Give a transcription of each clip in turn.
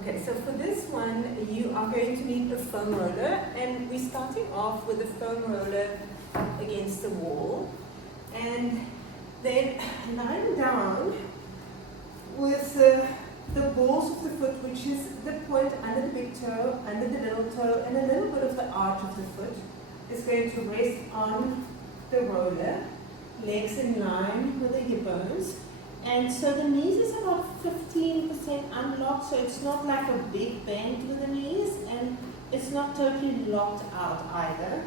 Okay, so for this one, you are going to need a foam roller, and we're starting off with the foam roller up against the wall, and then lying down with the balls of the foot, which is the point under the big toe, under the little toe, and a little bit of the arch of the foot, is going to rest on the roller, legs in line with the hip bones. And so the knees is about 15% unlocked, so it's not like a big bend with the knees, and it's not totally locked out either.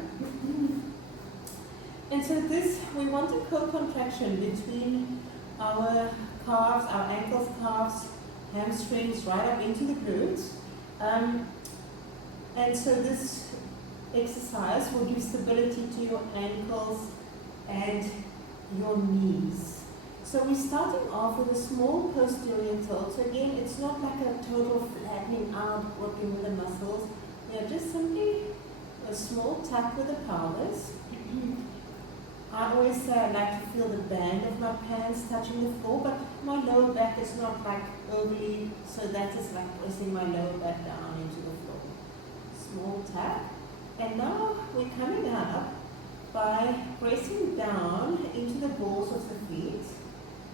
And so this, we want a co-contraction between our calves, our ankles, calves, hamstrings, right up into the glutes. And so this exercise will give stability to your ankles and your knees. So we're starting off with a small posterior tilt. So again, it's not like a total flattening out, working with the muscles. Yeah, just simply a small tap with the pelvis. I always say I like to feel the band of my pants touching the floor, but my lower back is not like overly, so that is like pressing my lower back down into the floor. Small tap. And now we're coming up by pressing down into the balls of the feet.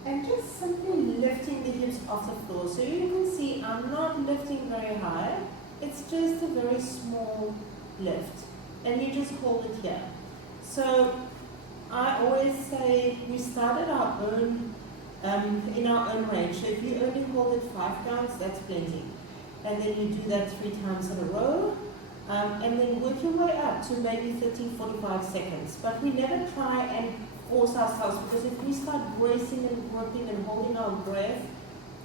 And just simply lifting the hips off the floor. So you can see I'm not lifting very high. It's just a very small lift. And you just hold it here. So I always say we start at our own, in our own range. So if you only hold it 5 counts, that's plenty. And then you do that 3 times in a row. And then work your way up to maybe 30, 45 seconds. But we never try and force ourselves, because if we start bracing and gripping and holding our breath,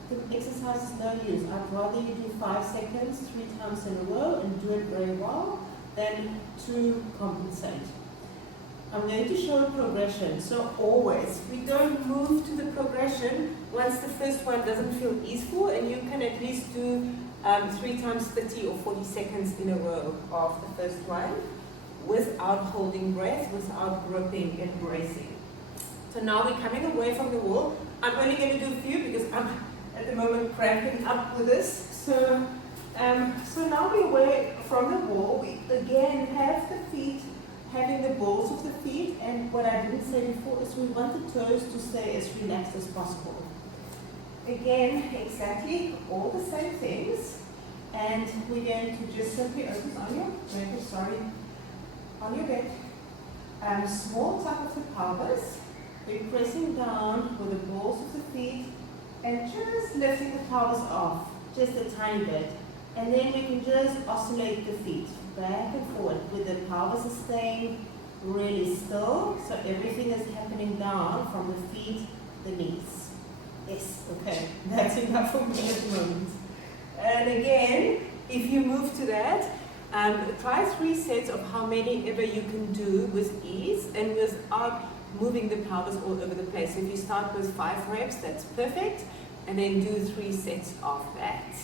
the exercise is no use. I'd rather you do 5 seconds, 3 times in a row, and do it very well, than to compensate. I'm going to show a progression. So always, we don't move to the progression once the first one doesn't feel easeful, and you can at least do 3 times 30 or 40 seconds in a row of the first one, without holding breath, without gripping and bracing. So now we're coming away from the wall. I'm only going to do a few because I'm at the moment cramping up with this. So now we're away from the wall. We again have the feet having the balls of the feet, and what I didn't say before is we want the toes to stay as relaxed as possible. Again, exactly all the same things, and we're going to just simply open on your bed. Small tap of the pelvis. We're pressing down with the balls of the feet and just lifting the pelvis off, just a tiny bit. And then we can just oscillate the feet back and forward with the pelvis is staying really still, so everything is happening down from the feet, the knees. Yes, okay, that's enough for me at the moment. And again, if you move to that, try 3 sets of how many ever you can do with ease and without moving the pelvis all over the place. If you start with 5 reps, that's perfect, and then do 3 sets of that.